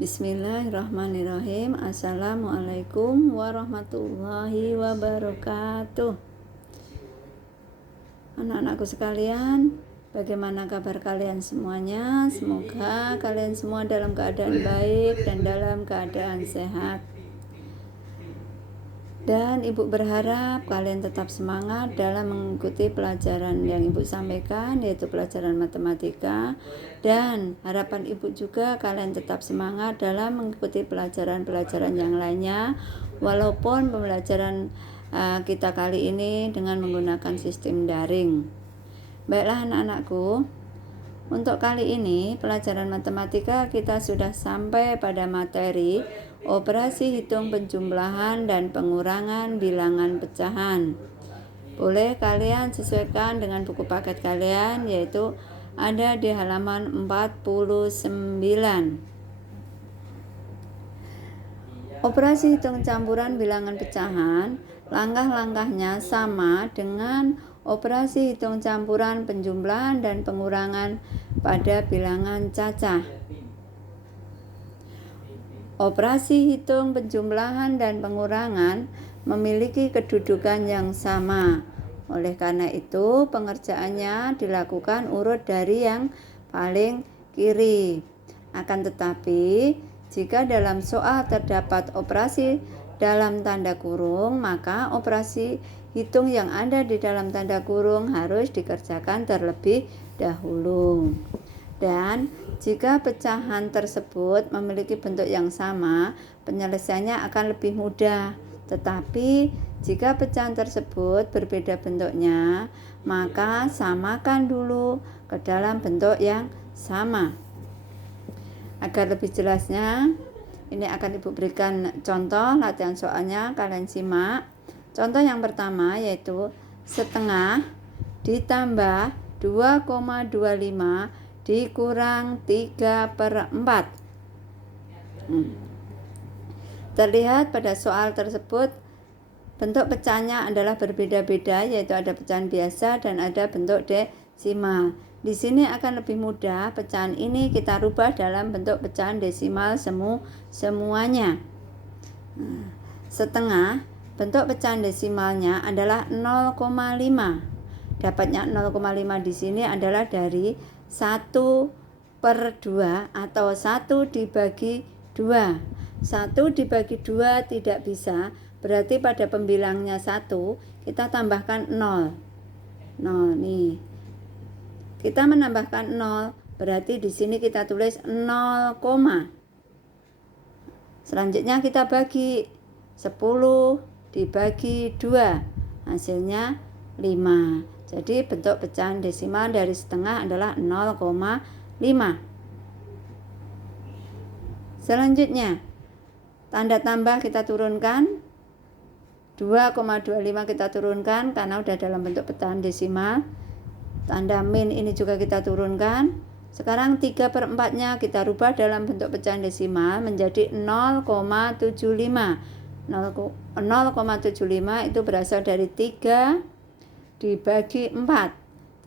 Bismillahirrahmanirrahim. Assalamualaikum warahmatullahi wabarakatuh. Anak-anakku sekalian, bagaimana kabar kalian semuanya? Semoga kalian semua dalam keadaan baik dan dalam keadaan sehat. Dan Ibu berharap kalian tetap semangat dalam mengikuti pelajaran yang Ibu sampaikan, yaitu pelajaran matematika. Dan harapan Ibu juga kalian tetap semangat dalam mengikuti pelajaran-pelajaran yang lainnya, walaupun pembelajaran kita kali ini dengan menggunakan sistem daring. Baiklah anak-anakku, untuk kali ini pelajaran matematika kita sudah sampai pada materi operasi hitung penjumlahan dan pengurangan bilangan pecahan. Boleh kalian sesuaikan dengan buku paket kalian, yaitu ada di halaman 49. Operasi hitung campuran bilangan pecahan, langkah-langkahnya sama dengan operasi hitung campuran penjumlahan dan pengurangan pada bilangan cacah. Operasi hitung penjumlahan dan pengurangan memiliki kedudukan yang sama. Oleh karena itu, pengerjaannya dilakukan urut dari yang paling kiri. Akan tetapi, jika dalam soal terdapat operasi dalam tanda kurung, maka operasi hitung yang ada di dalam tanda kurung harus dikerjakan terlebih dahulu. Dan jika pecahan tersebut memiliki bentuk yang sama, penyelesaiannya akan lebih mudah. Tetapi jika pecahan tersebut berbeda bentuknya, maka samakan dulu ke dalam bentuk yang sama. Agar lebih jelasnya, ini akan Ibu berikan contoh latihan soalnya, kalian simak. Contoh yang pertama yaitu setengah ditambah 2,25 dikurang 3/4. Terlihat pada soal tersebut bentuk pecahannya adalah berbeda-beda, yaitu ada pecahan biasa dan ada bentuk desimal. Di sini akan lebih mudah, pecahan ini kita rubah dalam bentuk pecahan desimal semuanya. Setengah, bentuk pecahan desimalnya adalah 0,5. Dapatnya 0,5 di sini adalah dari 1/2 atau 1 dibagi 2. 1 dibagi 2 tidak bisa, berarti pada pembilangnya 1 kita tambahkan 0. 0 nih. Kita menambahkan 0, berarti di sini kita tulis 0, selanjutnya kita bagi 10 dibagi 2, hasilnya 5. Jadi bentuk pecahan desimal dari setengah adalah 0,5. Selanjutnya, tanda tambah kita turunkan. 2,25 kita turunkan karena udah dalam bentuk pecahan desimal. Tanda min ini juga kita turunkan. Sekarang 3/4-nya kita rubah dalam bentuk pecahan desimal menjadi 0,75. 0,75 itu berasal dari 3 dibagi 4.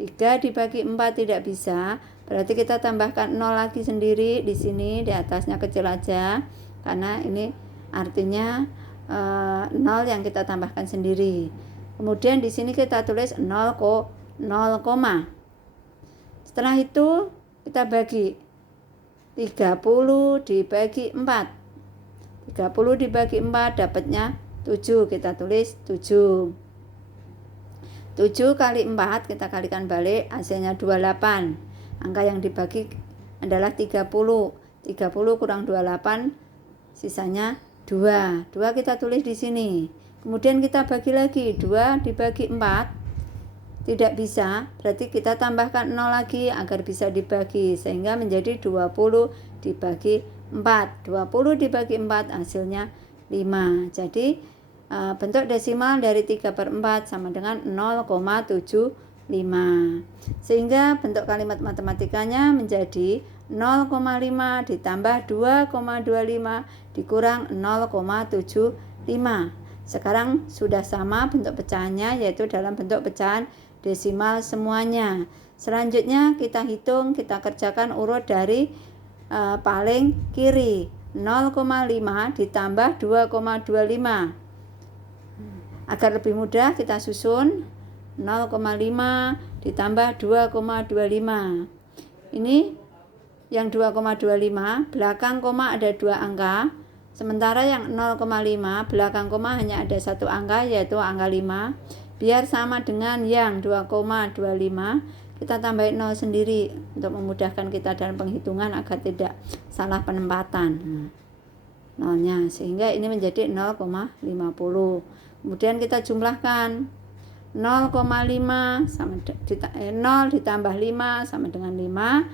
3 dibagi 4 tidak bisa, berarti kita tambahkan 0 lagi sendiri di sini, di atasnya kecil aja, karena ini artinya 0 yang kita tambahkan sendiri. Kemudian di sini kita tulis 0, setelah itu kita bagi 30 dibagi 4. 30 dibagi 4 dapatnya 7, kita tulis 7. 7 kali 4 kita kalikan balik, hasilnya 28. Angka yang dibagi adalah 30. 30 kurang 28 sisanya 2. 2 kita tulis di sini. Kemudian kita bagi lagi, 2 dibagi 4 tidak bisa, berarti kita tambahkan 0 lagi agar bisa dibagi, sehingga menjadi 20 dibagi 4. 20 dibagi 4 hasilnya 5. Jadi bentuk desimal dari 3/4 sama dengan 0,75. Sehingga bentuk kalimat matematikanya menjadi 0,5 ditambah 2,25 dikurang 0,75. Sekarang sudah sama bentuk pecahannya, yaitu dalam bentuk pecahan desimal semuanya. Selanjutnya kita hitung, kita kerjakan urut dari paling kiri. 0,5 ditambah 2,25. Agar lebih mudah kita susun 0,5 ditambah 2,25. Ini yang 2,25, belakang koma ada 2 angka. Sementara yang 0,5 belakang koma hanya ada 1 angka, yaitu angka 5. Biar sama dengan yang 2,25, kita tambahin 0 sendiri untuk memudahkan kita dalam penghitungan agar tidak salah penempatan nolnya, sehingga ini menjadi 0,50. Kemudian kita jumlahkan 0,5 sama 0 ditambah 5 sama dengan 5,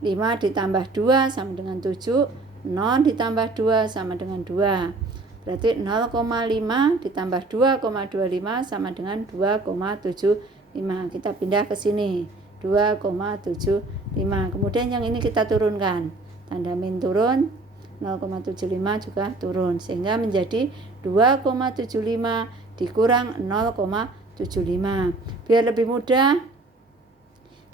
5 ditambah 2 sama dengan 7, 0 ditambah 2 sama dengan 2. Berarti 0,5 ditambah 2,25 sama dengan 2,75. Kita pindah ke sini, 2,75. Kemudian yang ini kita turunkan. Tanda min turun, 0,75 juga turun. Sehingga menjadi 2,75 dikurang 0,75. Biar lebih mudah,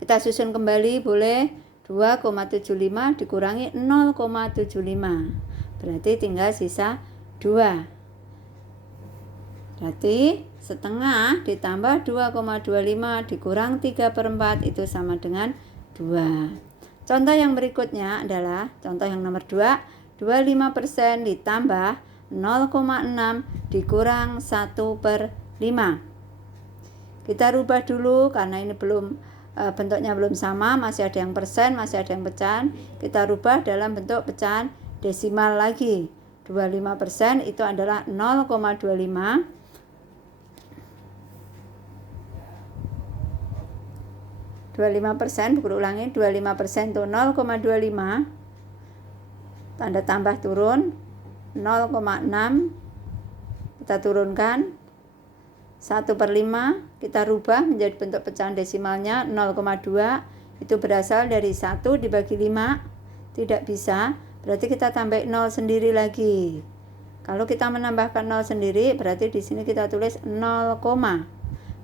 kita susun kembali boleh. 2,75 dikurangi 0,75. Berarti tinggal sisa 2. Berarti setengah ditambah 2,25 dikurang 3/4 itu sama dengan 2. Contoh yang berikutnya adalah contoh yang nomor 2. 25% ditambah 0,6 dikurang 1/5. Kita rubah dulu karena ini bentuknya belum sama, masih ada yang persen, masih ada yang pecahan. Kita rubah dalam bentuk pecahan desimal lagi. 25% itu adalah 0,25. 25%, buku ulangi, 25% itu 0,25. Tanda tambah turun, 0,6 kita turunkan 1/5, kita rubah menjadi bentuk pecahan desimalnya 0,2. Itu berasal dari 1 dibagi 5, tidak bisa, berarti kita tambah 0 sendiri lagi. Kalau kita menambahkan 0 sendiri, berarti di sini kita tulis 0,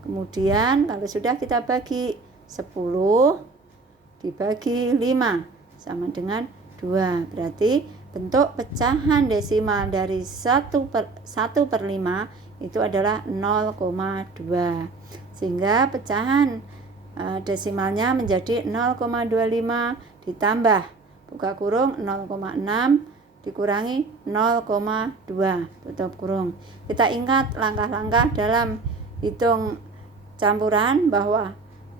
kemudian kalau sudah kita bagi 10 dibagi 5 sama dengan 2. Berarti bentuk pecahan desimal dari 1/5 itu adalah 0,2. Sehingga pecahan desimalnya menjadi 0,25 ditambah buka kurung 0,6 dikurangi 0,2 tutup kurung. Kita ingat langkah-langkah dalam hitung campuran bahwa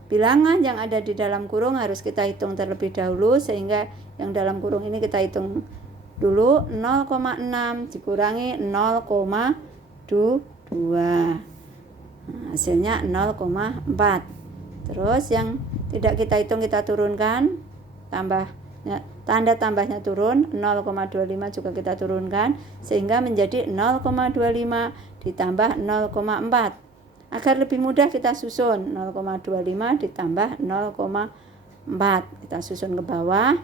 bilangan yang ada di dalam kurung harus kita hitung terlebih dahulu, sehingga yang dalam kurung ini kita hitung dulu 0,6 dikurangi 0,2. Hasilnya 0,4. Terus yang tidak kita hitung kita turunkan, tanda tambahnya turun, 0,25 juga kita turunkan, sehingga menjadi 0,25 ditambah 0,4. Agar lebih mudah kita susun 0,25 ditambah 0,4. Kita susun ke bawah.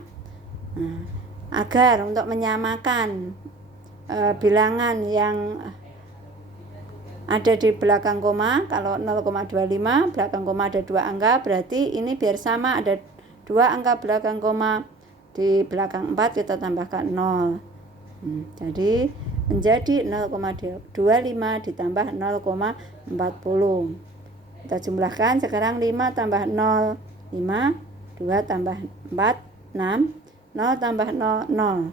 Agar untuk menyamakan bilangan yang ada di belakang koma, kalau 0,25 belakang koma ada 2 angka, berarti ini biar sama ada 2 angka belakang koma, di belakang 4 kita tambahkan 0. Jadi menjadi 0,25 ditambah 0,40. Kita jumlahkan sekarang 5 tambah 0, 5, 2 tambah 4, 6, 0 tambah 0, 0.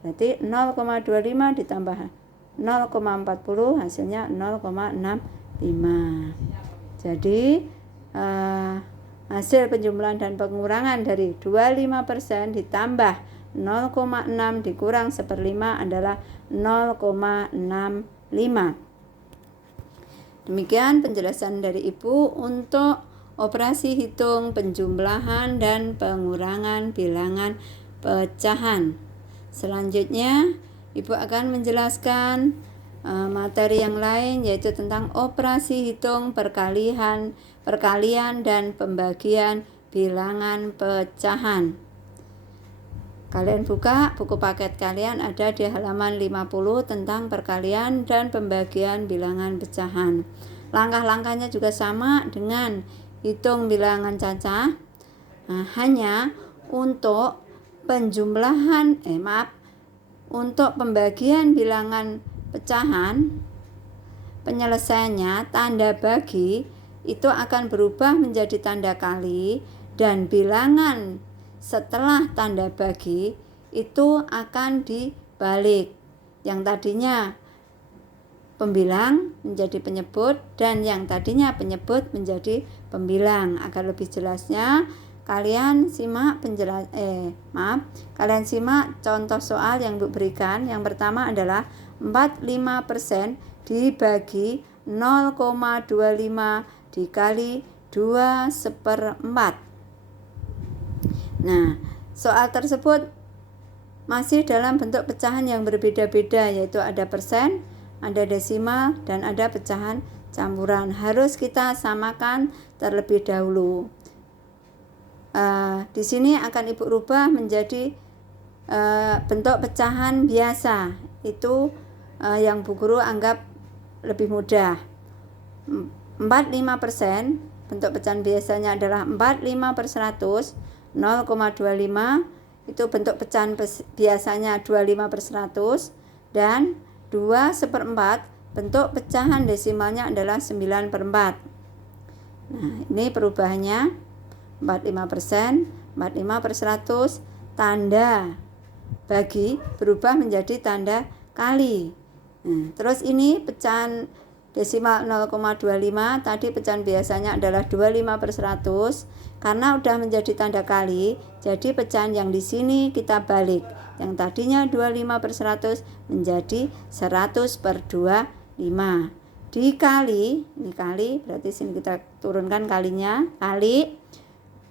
Berarti 0,25 ditambah 0,40 hasilnya 0,65. Jadi hasil penjumlahan dan pengurangan dari 25% ditambah 0,6 dikurang 1/5 adalah 0,65. Demikian penjelasan dari Ibu untuk operasi hitung penjumlahan dan pengurangan bilangan pecahan. Selanjutnya Ibu akan menjelaskan materi yang lain, yaitu tentang operasi hitung perkalian dan pembagian bilangan pecahan. Kalian buka buku paket kalian, ada di halaman 50 tentang perkalian dan pembagian bilangan pecahan. Langkah-langkahnya juga sama dengan hitung bilangan cacah, hanya untuk penjumlahan untuk pembagian bilangan pecahan, penyelesaiannya tanda bagi itu akan berubah menjadi tanda kali, dan bilangan setelah tanda bagi itu akan dibalik. Yang tadinya pembilang menjadi penyebut, dan yang tadinya penyebut menjadi pembilang. Agar lebih jelasnya, kalian simak kalian simak contoh soal yang Ibu berikan. Yang pertama adalah 45% dibagi 0,25 dikali 2/4. Nah, soal tersebut masih dalam bentuk pecahan yang berbeda-beda, yaitu ada persen, ada desimal, dan ada pecahan campuran. Harus kita samakan terlebih dahulu. Di sini akan Ibu rubah menjadi bentuk pecahan biasa. Itu yang Bu Guru anggap lebih mudah. 45%, bentuk pecahan biasanya adalah 45/100, 0,25, itu bentuk pecahan biasanya 25/100, dan 2/4, bentuk pecahan desimalnya adalah 9/4. Nah, ini perubahannya 45%, 45/100, tanda bagi berubah menjadi tanda kali. Nah, terus ini pecahan desimal 0,25, tadi pecahan biasanya adalah 25/100. Karena udah menjadi tanda kali, jadi pecahan yang di sini kita balik. Yang tadinya 25/100 menjadi 100/25. Dikali, ini kali, berarti sini kita turunkan kalinya, kali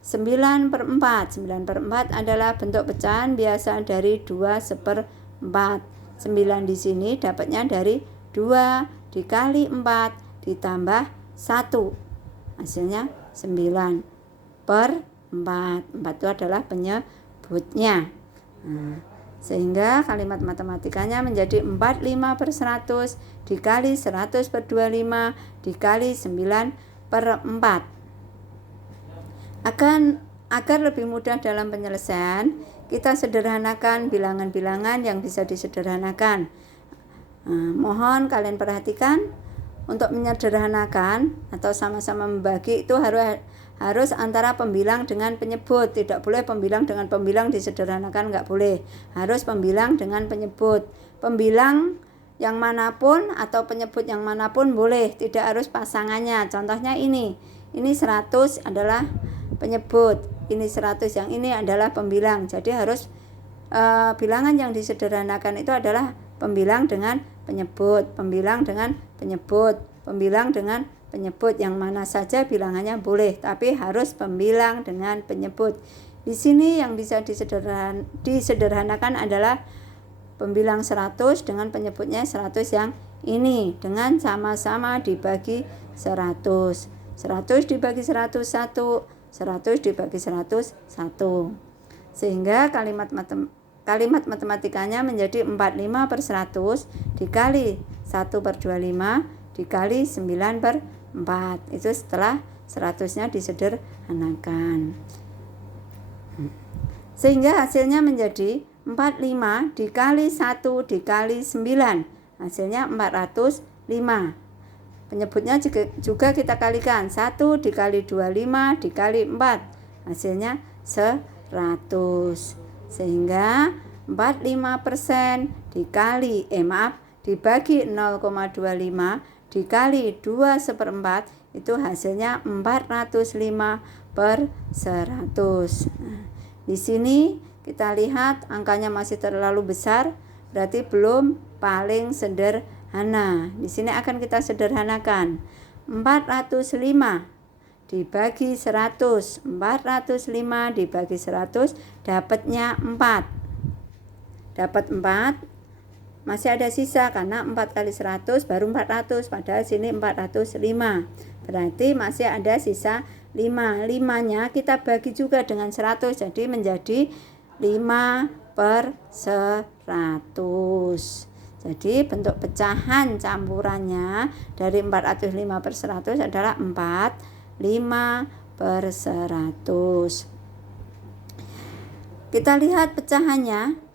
9/4. 9/4 adalah bentuk pecahan biasa dari 2/4. 9 di sini dapatnya dari 2 dikali 4 ditambah 1. Hasilnya 9/4. 4 itu adalah penyebutnya. Nah, sehingga kalimat matematikanya menjadi 45/100 dikali 100/25 dikali 9/4. Agar lebih mudah dalam penyelesaian, kita sederhanakan bilangan-bilangan yang bisa disederhanakan. Mohon kalian perhatikan, untuk menyederhanakan atau sama-sama membagi itu harus antara pembilang dengan penyebut. Tidak boleh pembilang dengan pembilang disederhanakan, nggak boleh. Harus pembilang dengan penyebut. Pembilang yang manapun atau penyebut yang manapun boleh, tidak harus pasangannya. Contohnya ini 100 adalah penyebut, ini 100, yang ini adalah pembilang. Jadi harus bilangan yang disederhanakan itu adalah pembilang dengan penyebut, pembilang dengan penyebut, pembilang dengan penyebut. Yang mana saja bilangannya boleh, tapi harus pembilang dengan penyebut. Di sini yang bisa disederhanakan adalah pembilang 100 dengan penyebutnya 100 yang ini, dengan sama-sama dibagi 100. 100 dibagi 101, 100 dibagi 101. Sehingga kalimat matematikanya menjadi 45/100 dikali 1/25 dikali 9/4. Itu setelah 100-nya disederhanakan. Sehingga hasilnya menjadi 45 dikali 1 dikali 9. Hasilnya 405. Penyebutnya juga kita kalikan. 1 dikali 25 dikali 4. Hasilnya 100. Sehingga 45% dibagi 0,25 dikali 2/4 itu hasilnya 405/100. Nah, di sini kita lihat angkanya masih terlalu besar, berarti belum paling sederhana. Di sini akan kita sederhanakan. 405 dibagi 100, 405 dibagi 100 dapatnya 4. Dapat 4, masih ada sisa karena 4 kali 100 baru 400, padahal sini 405. Berarti masih ada sisa 5. 5-nya kita bagi juga dengan 100, jadi menjadi 5/100. Jadi bentuk pecahan campurannya dari 405/100 adalah 5/100. Kita lihat pecahannya.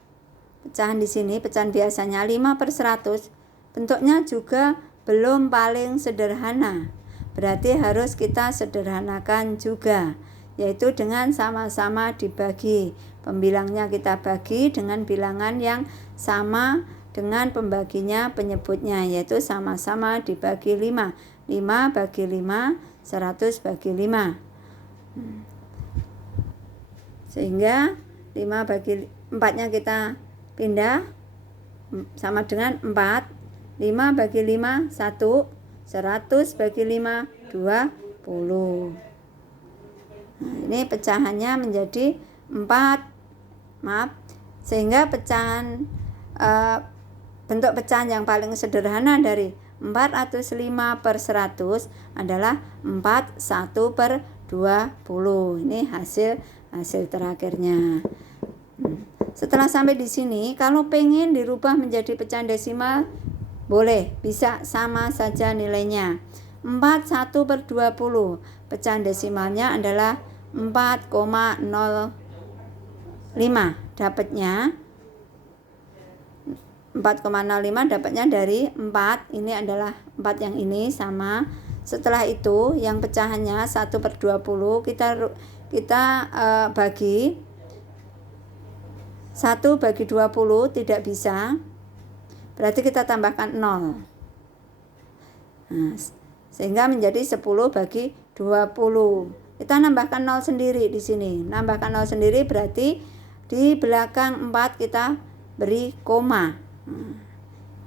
pecahan di sini, pecahan biasanya 5/100, bentuknya juga belum paling sederhana. Berarti harus kita sederhanakan juga, yaitu dengan sama-sama dibagi. Pembilangnya kita bagi dengan bilangan yang sama dengan pembaginya penyebutnya, yaitu sama-sama dibagi 5. 5 bagi 5, 100 bagi 5. Sehingga 5 bagi 4-nya kita pindah sama dengan 4. 5 bagi 5, 1. 100 bagi 5, 20. Nah, ini pecahannya menjadi 4. Sehingga pecahan bentuk pecahan yang paling sederhana dari 405/100 adalah 41/20. Ini hasil terakhirnya. Setelah sampai di sini, kalau pengen dirubah menjadi pecahan desimal, boleh, bisa sama saja nilainya. 41/20, pecahan desimalnya adalah 4,05. Dapatnya 4,05 dapatnya dari 4. Ini adalah 4 yang ini sama. Setelah itu yang pecahannya 1/20 kita bagi 1 bagi 20 tidak bisa. Berarti kita tambahkan 0. Nah, sehingga menjadi 10 bagi 20. Kita nambahkan 0 sendiri di sini. Nambahkan 0 sendiri berarti di belakang 4 kita beri koma.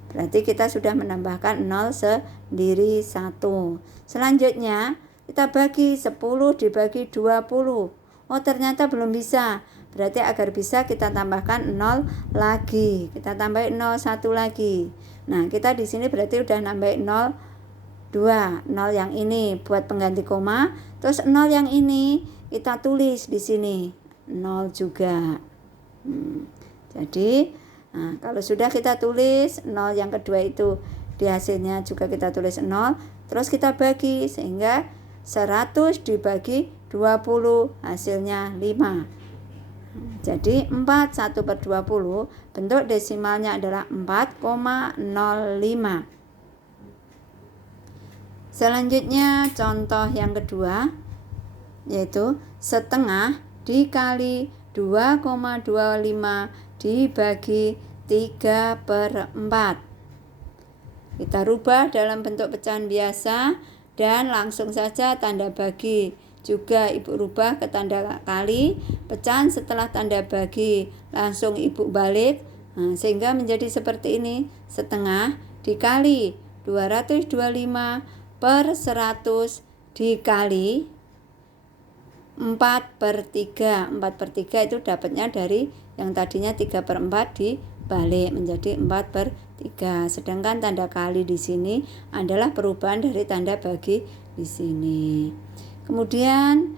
Berarti kita sudah menambahkan 0 sendiri 1. Selanjutnya kita bagi 10 dibagi 20. Oh, ternyata belum bisa. Berarti agar bisa kita tambahkan 0 lagi. Kita tambahin 0 1 lagi. Nah, kita di sini berarti udah nambahin 0 2. 0 yang ini buat pengganti koma. Terus 0 yang ini kita tulis di sini 0 juga. Jadi kalau sudah kita tulis 0 yang kedua itu di hasilnya juga kita tulis 0, terus kita bagi sehingga 100 dibagi 20 hasilnya 5. Jadi 41/20 bentuk desimalnya adalah 4,05. Selanjutnya contoh yang kedua, yaitu setengah dikali 2,25 dibagi 3/4. Kita rubah dalam bentuk pecahan biasa dan langsung saja tanda bagi. Juga ibu rubah ke tanda kali. Pecahan setelah tanda bagi langsung ibu balik. Sehingga menjadi seperti ini. Setengah dikali 225/100 dikali 4/3. 4/3 itu dapatnya dari yang tadinya 3/4 dibalik menjadi 4/3. Sedangkan tanda kali di sini adalah perubahan dari tanda bagi di sini. Kemudian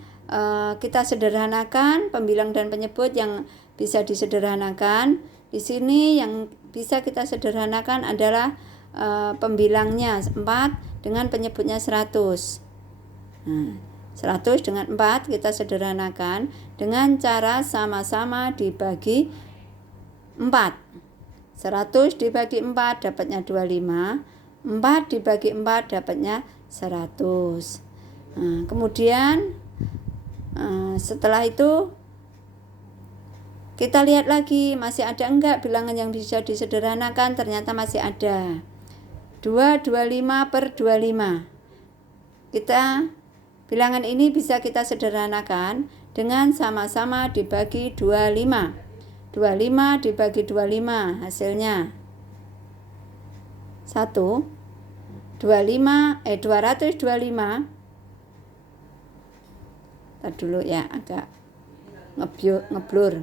kita sederhanakan pembilang dan penyebut yang bisa disederhanakan. Di sini yang bisa kita sederhanakan adalah pembilangnya 4 dengan penyebutnya 100. 100 dengan 4 kita sederhanakan dengan cara sama-sama dibagi 4. 100 dibagi 4 dapatnya 25. 4 dibagi 4 dapatnya 100. Kemudian setelah itu kita lihat lagi masih ada enggak bilangan yang bisa disederhanakan. Ternyata masih ada. 225/25. Bilangan ini bisa kita sederhanakan dengan sama-sama dibagi 25. 25 dibagi 25 hasilnya 1. 225. Ntar dulu ya, agak ngeblur.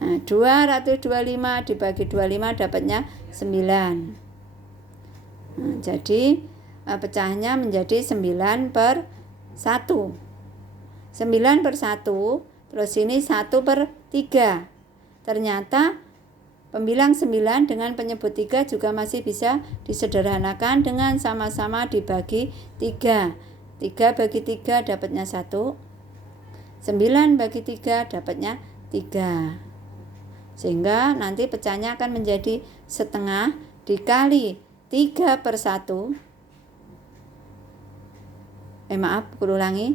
225 dibagi 25 dapatnya 9. Jadi pecahannya menjadi 9/1. 9/1, terus ini 1/3. Ternyata pembilang 9 dengan penyebut 3 juga masih bisa disederhanakan dengan sama-sama dibagi 3. 3 bagi 3 dapatnya 1. 9 bagi 3 dapatnya 3. Sehingga nanti pecahnya akan menjadi setengah dikali 3/1. Aku ulangi.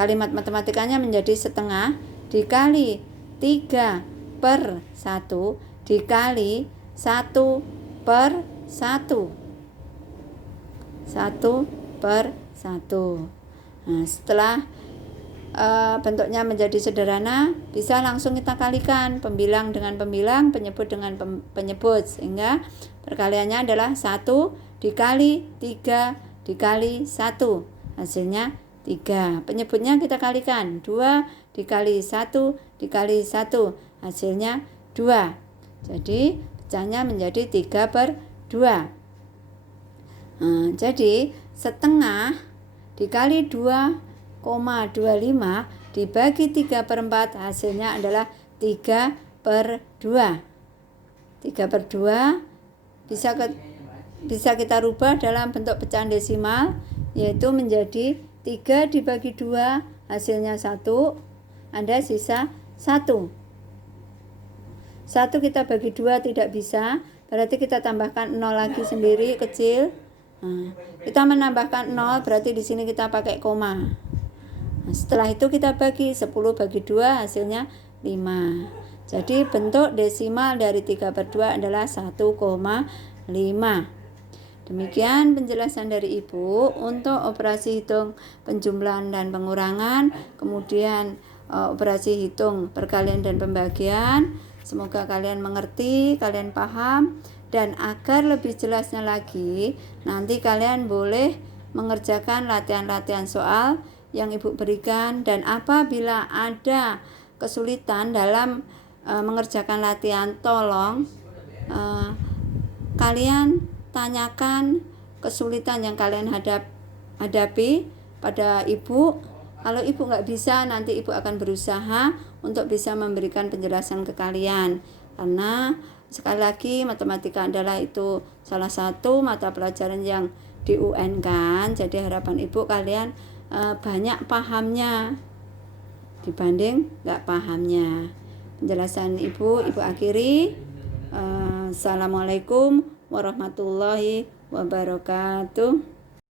Kalimat matematikanya menjadi setengah dikali 3/1 dikali 1/1. 1/1. Setelah bentuknya menjadi sederhana, bisa langsung kita kalikan pembilang dengan pembilang, penyebut dengan penyebut, sehingga perkaliannya adalah 1 dikali 3 dikali 1, hasilnya 3. Penyebutnya kita kalikan 2 dikali 1 dikali 1, hasilnya 2. Jadi pecahnya menjadi 3/2. Jadi setengah dikali 2,25 dibagi 3/4, hasilnya adalah 3/2. 3/2 bisa kita rubah dalam bentuk pecahan desimal, yaitu menjadi 3 dibagi 2, hasilnya 1, ada sisa 1. 1 kita bagi 2 tidak bisa, berarti kita tambahkan 0 lagi sendiri kecil. Kita menambahkan 0, berarti di sini kita pakai koma. Setelah itu kita bagi 10 bagi 2, hasilnya 5. Jadi bentuk desimal dari 3/2 adalah 1,5. Demikian penjelasan dari Ibu untuk operasi hitung penjumlahan dan pengurangan, kemudian operasi hitung perkalian dan pembagian. Semoga kalian mengerti, kalian paham, dan agar lebih jelasnya lagi, nanti kalian boleh mengerjakan latihan-latihan soal yang Ibu berikan, dan apabila ada kesulitan dalam mengerjakan latihan, tolong kalian tanyakan kesulitan yang kalian hadapi pada Ibu. Kalau Ibu nggak bisa, nanti Ibu akan berusaha untuk bisa memberikan penjelasan ke kalian, karena sekali lagi matematika adalah itu salah satu mata pelajaran yang di UN kan. Jadi harapan Ibu kalian banyak pahamnya dibanding nggak pahamnya. Penjelasan Ibu akhiri. Assalamualaikum warahmatullahi wabarakatuh.